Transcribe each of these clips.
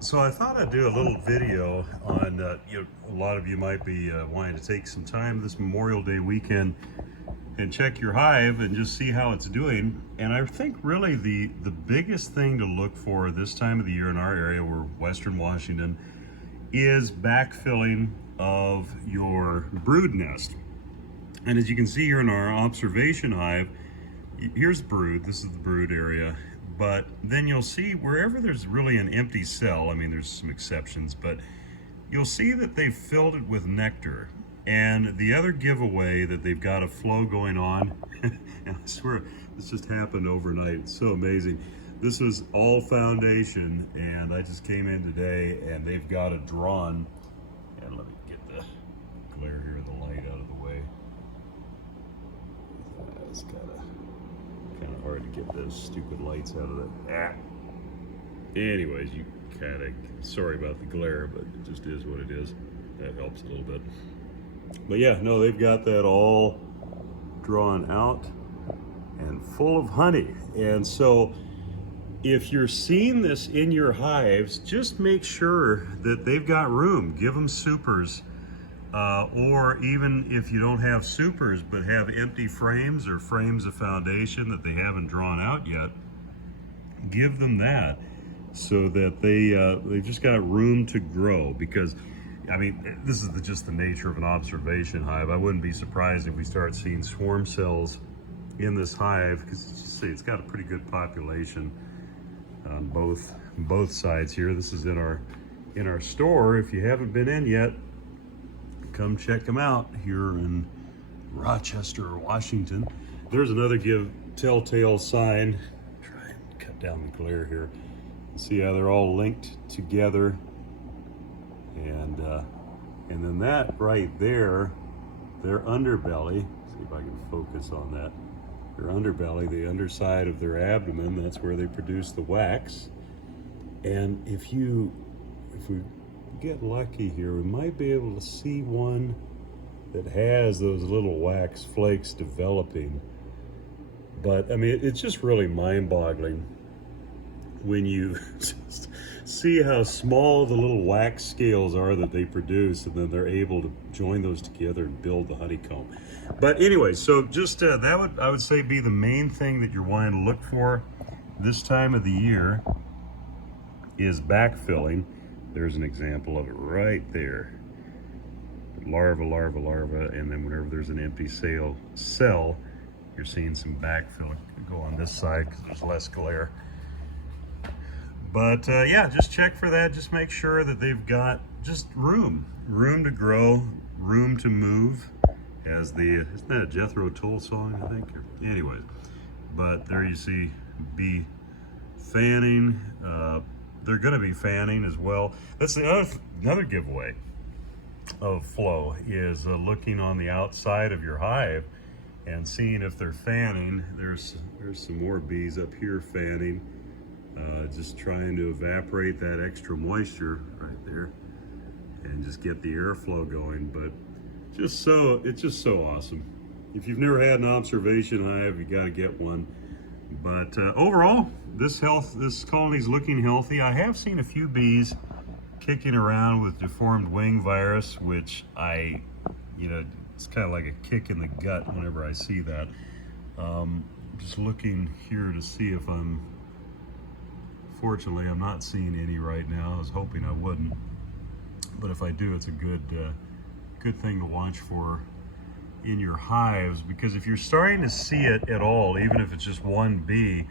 So I thought I'd do a little video on, a lot of you might be wanting to take some time this Memorial Day weekend and check your hive and just see how it's doing. And I think really the biggest thing to look for this time of the year in our area, we're Western Washington, is backfilling of your brood nest. And as you can see here in our observation hive, here's brood, this is the brood area, but then you'll see wherever there's really an empty cell, I mean there's some exceptions, but you'll see that they've filled it with nectar. And the other giveaway that they've got a flow going on, and I swear this just happened overnight, it's so amazing. This is all foundation, and I just came in today and they've got it drawn, and let me get the glare here, the light out of the way. It's kind of hard to get those stupid lights out of that. Anyways, you kind of, sorry about the glare, but it just is what it is. That helps a little bit. But yeah, no, they've got that all drawn out and full of honey. And so if you're seeing this in your hives, just make sure that they've got room. Give them supers. Or even if you don't have supers but have empty frames or frames of foundation that they haven't drawn out yet, give them that so that they've just got room to grow. Because I mean, this is just the nature of an observation hive. I wouldn't be surprised if we start seeing swarm cells in this hive, because you see it's got a pretty good population on both sides here. This is in our store. If you haven't been in yet, come check them out here in Rochester, Washington. There's another telltale sign. Try and cut down the glare here. See how they're all linked together, and then that right there, their underbelly. See if I can focus on that. Their underbelly, the underside of their abdomen. That's where they produce the wax. And if we get lucky here, we might be able to see one that has those little wax flakes developing. But I mean, it's just really mind-boggling when you just see how small the little wax scales are that they produce, and then they're able to join those together and build the honeycomb. But anyway, so just that would, I would say, be the main thing that you're wanting to look for this time of the year is backfilling. There's an example of it right there. Larva, and then whenever there's an empty cell, you're seeing some backfilling. Go on this side because there's less glare. But yeah, just check for that. Just make sure that they've got just room to grow, room to move. Isn't that a Jethro Tull song, I think? Anyways, but there you see bee fanning. They're going to be fanning as well. That's the another giveaway of flow is looking on the outside of your hive and seeing if they're fanning. There's some more bees up here fanning, just trying to evaporate that extra moisture right there and just get the airflow going. But it's just so awesome. If you've never had an observation hive, you got to get one. But overall, this colony's looking healthy. I have seen a few bees kicking around with deformed wing virus, which it's kind of like a kick in the gut whenever I see that. Just looking here to see if fortunately, I'm not seeing any right now. I was hoping I wouldn't. But if I do, it's a good thing to watch for in your hives, because if you're starting to see it at all, even if it's just one bee,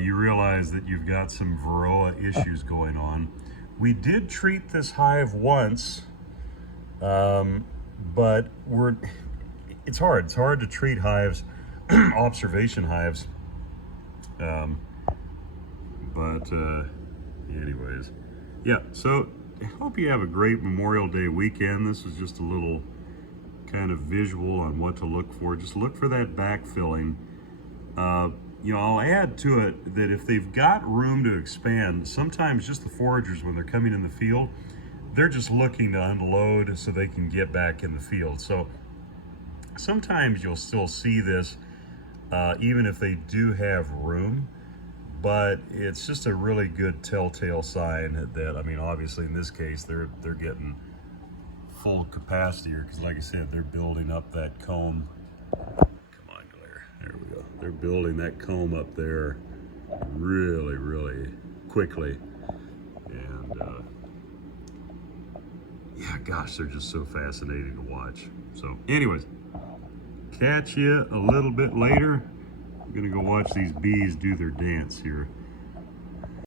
you realize that you've got some varroa issues going on. We did treat this hive once, but it's hard to treat hives, observation hives. Anyways, yeah, so I hope you have a great Memorial Day weekend. This is just a little kind of visual on what to look for. Just look for that backfilling. I'll add to it that if they've got room to expand, sometimes just the foragers, when they're coming in the field, they're just looking to unload so they can get back in the field. So sometimes you'll still see this even if they do have room. but it's just a really good telltale sign that, I mean, obviously in this case, they're getting full capacity here, because like I said, they're building up that comb. Come on, glare. There we go. They're building that comb up there really, really quickly. And yeah, gosh, they're just so fascinating to watch. So anyways, catch you a little bit later. I'm gonna go watch these bees do their dance here.